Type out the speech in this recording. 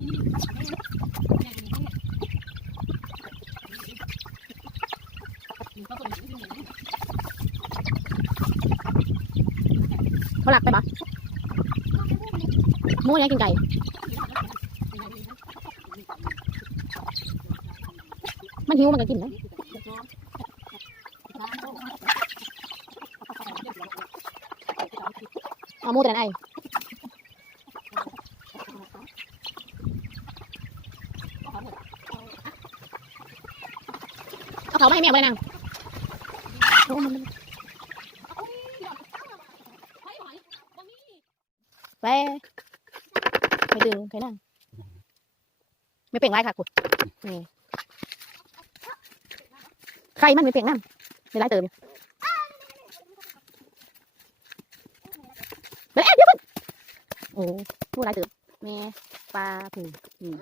เขาหลักไปปะมูยังกินไก่มันหิวมันก็กินนะเอาหมูแต่ไหน เขาไม่ให้แม่เอาไปนางไปไปดึงไปนั่งไม่เปล่งไรค่ะคุณนี่ใครมันไม่เปล่งนั่งไม่ไรเติมเดี๋ยวเดี๋ยวเพิ่งโอ้ผู้ไรเติมแม่ปลาผูอืม